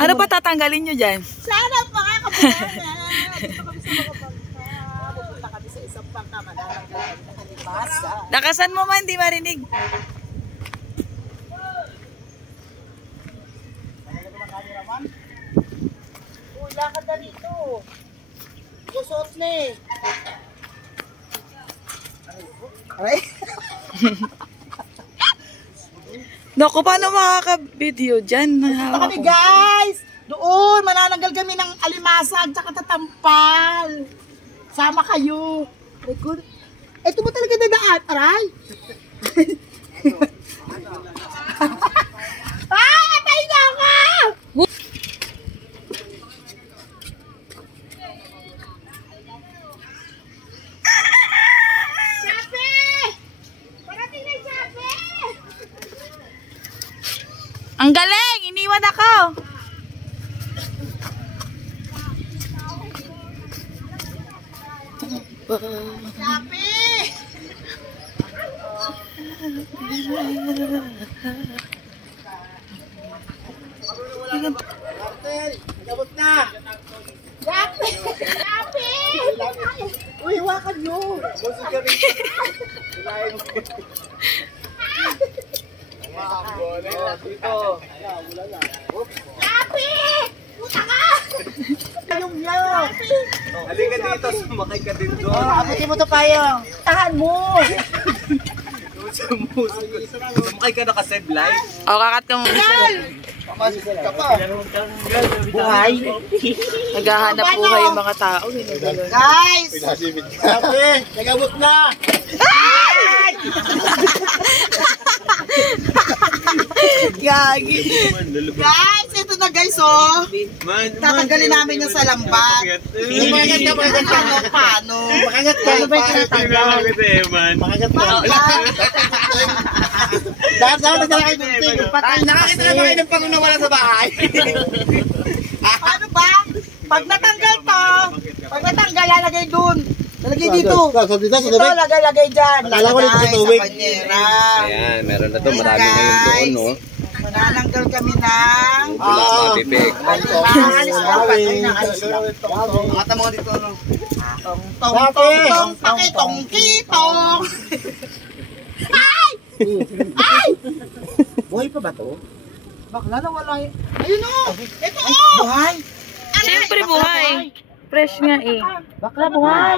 Ano pa tatanggalin nyo dyan? Sana makakabuhay. Dito kami sa mga bangka. Pupunta kami sa isang bangka. Manananggalan na kalimasa. Lakasan mo man, di marinig. Uy, lakad na rito. Gusot na eh. Aray? Naku, paano makaka-video dyan? Ito kami guys! Doon, manananggal kami ng alimasag tsaka tatampal. Sama kayo. Record. Ito mo talaga dadaan, aray? Ay, atay na ako! Sabi! Parating na yung sabi! Ang galing! Iniwan ako! Sabi! Martel, gabot na! Sabi! Sabi! Uy, hawakan nyo! Busog ka rin. Sabi! Puta ka! Yung yaw! Halika dito, sumakay ka din doon. Abutin mo to payong! Tahan mo! Sumakay ka naka-save live. O, kakat ka mo. Buhay! Naghahanap buhay yung mga tao. Guys! Sabi, nagabot na! Gagi. Guys, ito na guys oh! Tatanggalin namin yung salambat. Paano? Makagat ka. Ano ba yung tinatanggal? Makagat ka. Dapat na kayo ng tingin. Nakakita na ba kayo ng pangunawala sa bahay? Paano ba? Pag natanggal to, pag natanggal, lalagay dun. Lalagay dito. Ito, lagay dyan. Lalagay sa banyera. Ayan, meron na to. Marami na yung doon, no? Manananggal kami ng... Mapipig. Alis ka, patay na alis lang. Mata mo dito, no? Tong, tong, tong, tong, pakitong, kitong. Ay! Ay! Buhay pa ba to? Bakla na wala yun. Ayun o! Ito o! Buhay! Siyempre buhay. Fresh nga eh. Bakla buhay!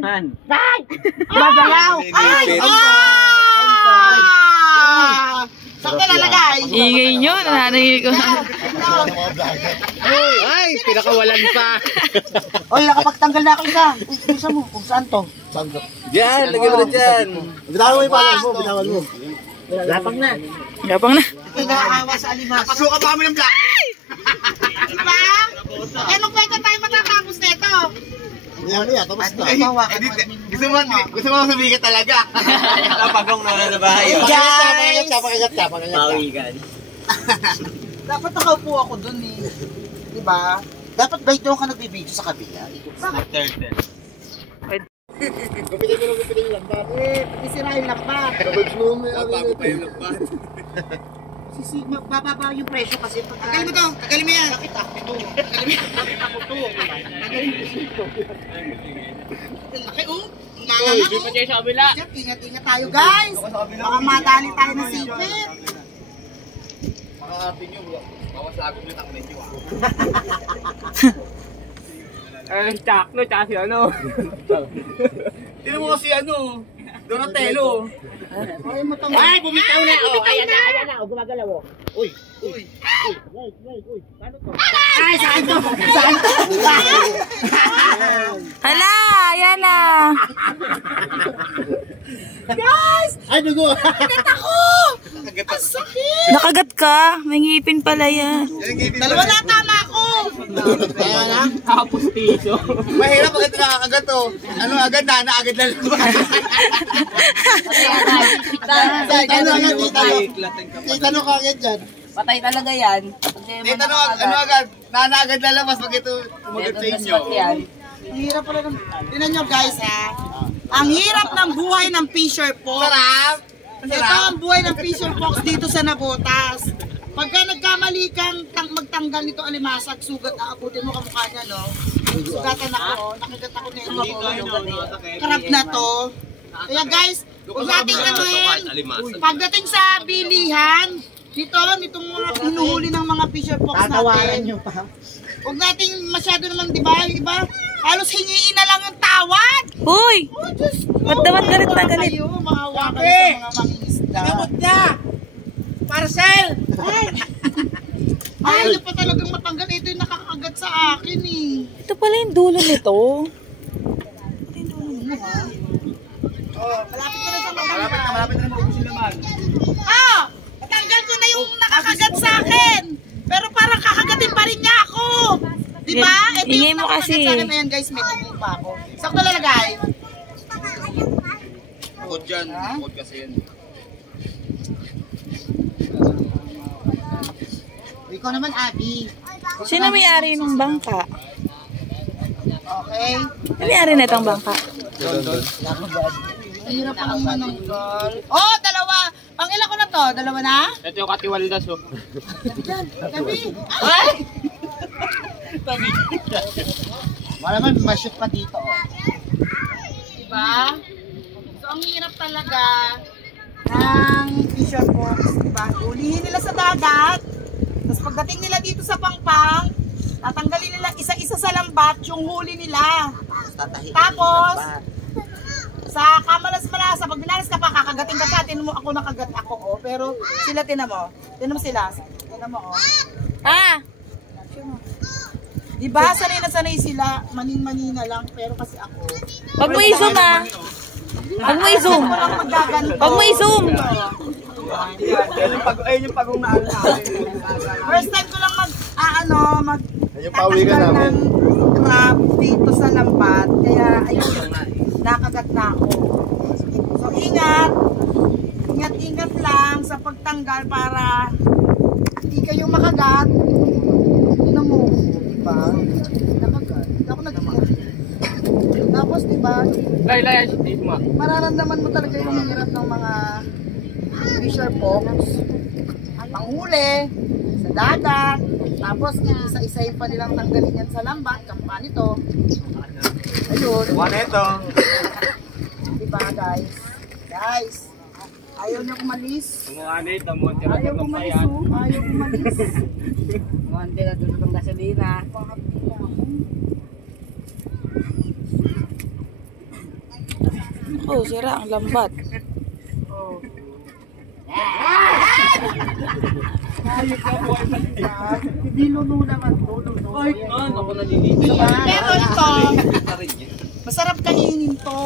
Man. Ay! Babalaw! Ay! Saan ka lalagay? Ingay nyo. Nananayin ko. Ay, pinakawalan pa. Oy, nakapagtanggal na ako isa. Isa mo, kung saan to? Diyan, lagyan mo na dyan. Bitawan mo yung pangalan mo, bitawan mo. Lapang na. Yapang na. Ito naawa sa alimas. Pasuka pa kami ng vlog. Diba? Eh, nung pwede tayo matatapos na ito. Yan, tapos na. Gusto mo sabihin ka talaga. Napagong na sa bahay. Guys! Pawigan. Dapat nakaupo ako dun eh. Diba? Dapat ba ito ka nagbibideo sa kabila? Bakit? Gupitin yung lambat. Eh, isira yung lambat. Bago pa yung lambat. Bababa yung presyo kasi pag... Tagalin mo to! Tagalin mo yan! Bakit ako ito? Tagalin mo to! Tagalin mo ito! Laki oh! Uy, di pa tayo sa kabila! Ingat-ingat tayo guys! Baka madali tayo ng sipit! Makakapin nyo, mawasagod nyo ng medyo. Chaklo, tsaka si ano. Tinan mo kasi ano, Donatello. Ay! Bumitaw na! Oh, ayan na! Oh, gumagalaw oh! Uy! Paano to? Ay! Saan to? Saan to? Hala! Ayan na! Guys! Ay, dugo! Nagat ako! Ang sakit! Nakagat ka? May ngipin pala yan. Dalawa na tama ako! Ayan na. Tapos piso. Mahirap agad nakakagat to. Ano agad na agad na lumabas. Tanong ka agad dyan. Patay talaga yan. Dito ano agad, agad lalabas pag ito umagat sa inyo. Ang hirap pala ng... Tinan nyo guys ha. Ang hirap ng buhay ng fisher po. Sarap! Ito ang buhay ng Fisher Fox dito sa Nabotas. Pagka nagkamali kang magtanggal nito alimasag, sugat, aabutin mo kamukha niya, no? Sugatan ako, nakagat ako na ito. Karap na to. Kaya guys, huwag nating anuhin. Pagdating sa bilihan, nitong mga hinuhuli ng mga Fisher Fox natin. Huwag nating masyado naman, di ba? Iba, halos hingiin na lang yung tawad. Hoy! Oh, Diyos ko. Ba't naman galit na galit? Maawa kayo sa mga mangingisda. Gamot niya! Parcel! Ayaw niyo pa talagang matanggal. Ito yung nakakagat sa akin eh. Ito pala yung dulo nito. Malapit ko na sa mga. Malapit na maubusin naman. Ah! Natanggal ko na yung nakakagat sa akin. Pero parang kakagatin pa rin niya ako. Diba? Ito Ingay yung mo nakakagat kasi. sa akin. Ayan guys, may tubo pa ako. Sakto lalagay. Bukod dyan. Bukod kasi yan. Ikaw naman, Abby. Sino may-ari ng bangka? Okay. Sino may-ari na itong bangka? Hirap pa ng mananggal. Oh, dalawa. Pang ilan ko na to? Dalawa na? Ito yung katiwaldas oh. Tabi. Ay! Tabi. Malaman, ma-shoot pa dito. Oh. Diba? So, ang hirap talaga ng Fisher Fox. Diba? Ulihin nila sa dagat. Tapos pagdating nila dito sa pangpang, tatanggalin nila isa-isa sa lambat yung huli nila. Tapos, sa kamalas-malasa, pag binalas ka pa, kakagating ka pa, tinan mo ako nakagat ako, oh. Pero sila, tinan mo sila, tinan mo, oh. Ah! Diba, sanay na sanay sila, maning-manina lang, pero kasi ako. Huwag mo i-zoom ah! Huwag mo i-zoom! Ako lang magaganto. Huwag mo i-zoom! Ayun yung pagong naan namin. First time ko lang Ayun, pauwi ka namin. ng crab dito sa lambat, kaya ayun, nakagat na ako. So ingat lang sa pagtanggal para hindi kayo makagat. Tingnan mo, diba? Nakagat. Ako nag-ingat. Tapos diba, Lay, dito mo. mararamdaman mo talaga yung hirap ng mga Fisher Fox. Panghuli, sa dagat, tapos isa-isa pa nilang tanggalin yan sa lambat, kampa nito. Ayun. One ito. Diba guys? Guys, ayaw niya kumalis. Mga nito mo, Ayaw kumalis, oh. Ayaw kumalis. Monte na doon ng gasolina. Oh, sira ang lambat. Hindi luno naman to. Ay, ako nalilito. Pero ito, masarap kainin to.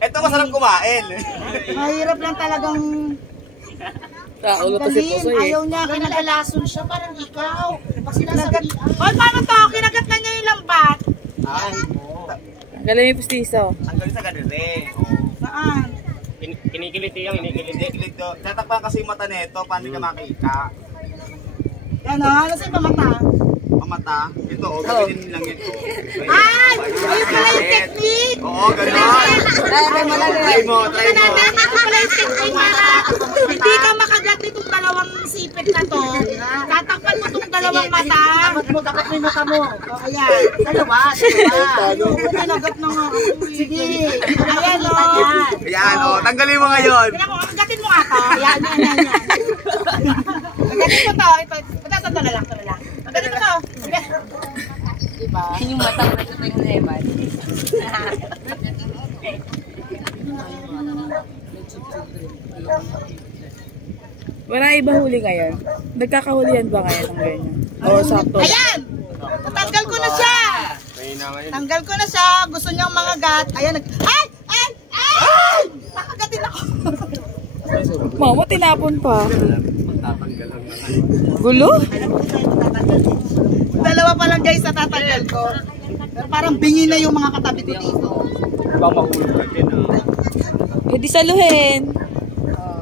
Ito masarap kumain. Mahirap lang talagang Ulo to si dalhin. Pusoy eh. Ayaw niya, kinagalason siya, parang ikaw. Pag sinasabi, oh, paano to? Kinagat na niya yung lambat. Ay, Galing yung pustiso. ang galing sa ganire. Saan? Kinikiliti yung kinikiliti. Kilig to. Tatakpan kasi yung mata nito, paano ka makita? Yan o, ano sa'yo pamata? Pamata. Ito, gawin lang ito. Ay! Ayun pala yung technique! Oo, gano'n. Try mo. Ito pala yung technique para hindi ka makagat nitong dalawang sipit na to. Tatakpan mo itong dalawang mata. Dapat mo yung mata mo. O, ayan. Dalawa. Kinagat na nga ako. Sige. Ayan o. Ayan, o. Tanggalin mo ngayon. Kaya ko, agatin mo nga to. Ayan. Agatin mo to. Ito na lang. Agatin mo to. Diba? Yung mata ko na ito yung Evan. Wala iba huli ngayon? Nagkakahulihan ba ngayon ng ganyan? O sakto? Ayan! Natanggal ko na siya! Tanggal ko na siya. Gusto niyang mga gat. Ayan. Ay! Nakagatin ako. Mama, tinapon pa. Gulo? Dalawa pa lang guys na tatanggal ko. Pero parang bingi na yung mga katabi ko dito. Eh di saluhin.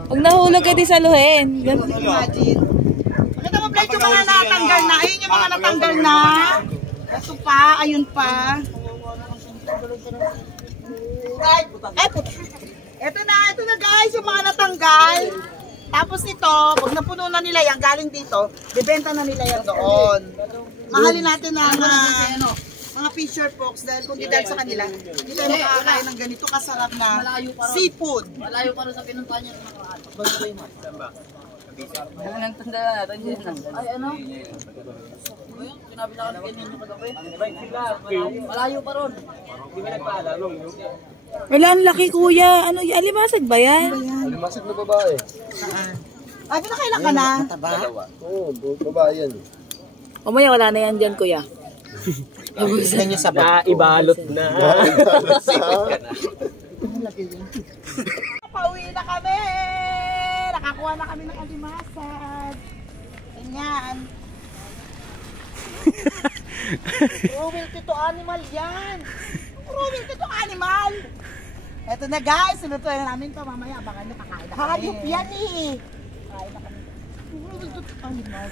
Pag nahulog ka di saluhin. Ganun. Imagine. Pakita mo Blake yung mga natanggal na. Ayun yung mga natanggal na. Ito pa. Ayun pa. Ay, puta. Ito na guys, yung mga natanggal. Tapos ito, pag napuno na nila yan, galing dito, bibenta na nila yan doon. Mahalin natin ang mga fisher folks dahil kung di dahil sa kanila, hindi tayo makakain ng ganito kasarap na seafood. Malayo pa rin sa pinuntahan niya ng nakaraan. Bago kayo mo? Ano nang tanda natin dyan lang? Ay ano? Sinabi na kami ganyan yung kagabi. Malayo pa ron. Hindi ba nagpaalam? Wala, ang laki kuya. Ano, alimasag ba yan? Alimasag na babae. Ay, pinakailan ka na? Dalawa. Oo, babae yan. Mamaya wala na yan dyan kuya. Ibalot na. Pauwi na kami! Nakakuha na kami ng alimasag. Ganyan. Cruelty to animal yan. Cruelty to animal. Eto na guys, sinutuloy na namin to mamaya. Baka nyo kakain na kami. Hayop yan eh. Kain na kami. Cruelty to animal.